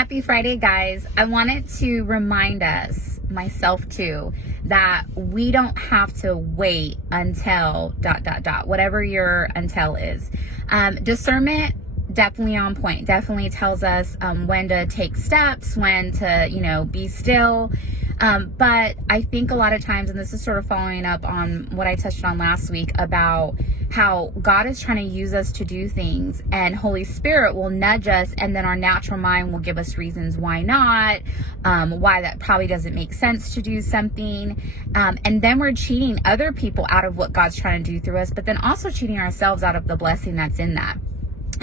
Happy Friday, guys. I wanted to remind us, myself too, that we don't have to wait until ... whatever your until is. Discernment, definitely on point. Definitely tells us when to take steps, when to, be still. But I think a lot of times, and this is sort of following up on what I touched on last week about how God is trying to use us to do things, and Holy Spirit will nudge us, and then our natural mind will give us reasons why not, why that probably doesn't make sense to do something. And then we're cheating other people out of what God's trying to do through us, but then also cheating ourselves out of the blessing that's in that.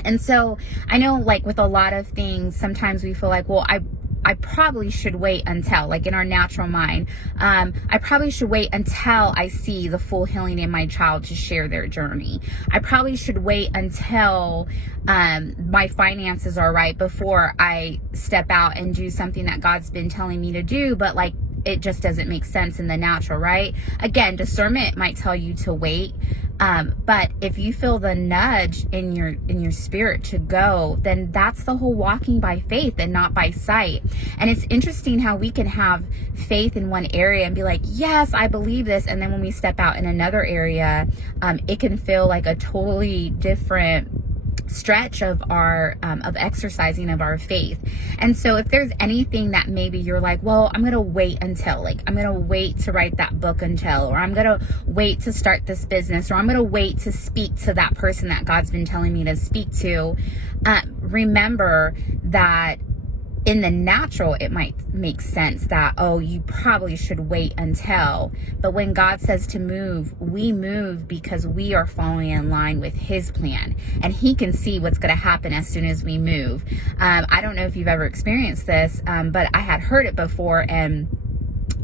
And so I know, like with a lot of things, sometimes we feel like, well, I probably should wait until, like in our natural mind, I probably should wait until I see the full healing in my child to share their journey. I probably should wait until my finances are right before I step out and do something that God's been telling me to do, but like it just doesn't make sense in the natural, right? Again, discernment might tell you to wait. But if you feel the nudge in your spirit to go, then that's the whole walking by faith and not by sight. And it's interesting how we can have faith in one area and be like, yes, I believe this. And then when we step out in another area, it can feel like a totally different stretch of our of exercising of our faith. And so if there's anything that maybe you're like, well, I'm gonna wait until, like I'm gonna wait to write that book until, or I'm gonna wait to start this business, or I'm gonna wait to speak to that person that God's been telling me to speak to, remember that in the natural, it might make sense that, oh, you probably should wait until. But when God says to move, we move because we are following in line with His plan. And He can see what's going to happen as soon as we move. I don't know if you've ever experienced this, but I had heard it before, and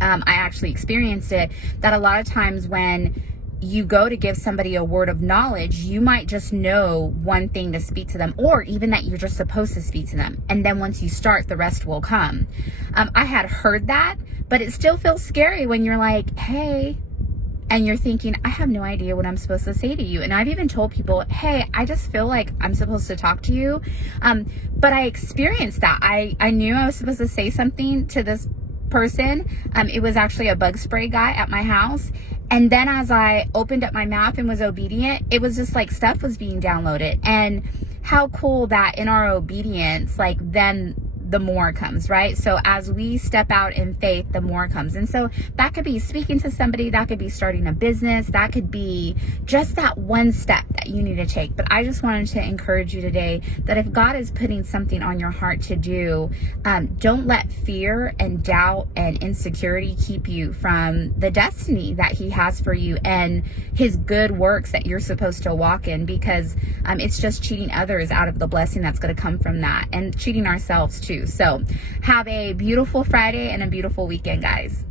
I actually experienced it, that a lot of times when you go to give somebody a word of knowledge, you might just know one thing to speak to them, or even that you're just supposed to speak to them. And then once you start, the rest will come. I had heard that, but it still feels scary when you're like, hey, and you're thinking, I have no idea what I'm supposed to say to you. And I've even told people, hey, I just feel like I'm supposed to talk to you. But I experienced that. I knew I was supposed to say something to this person. It was actually a bug spray guy at my house. And then as I opened up my mouth and was obedient, it was just like stuff was being downloaded. And how cool that in our obedience, like then the more comes, right? So as we step out in faith, the more comes. And so that could be speaking to somebody, that could be starting a business, that could be just that one step that you need to take. But I just wanted to encourage you today that if God is putting something on your heart to do, don't let fear and doubt and insecurity keep you from the destiny that He has for you and His good works that you're supposed to walk in, because it's just cheating others out of the blessing that's going to come from that, and cheating ourselves too. So have a beautiful Friday and a beautiful weekend, guys.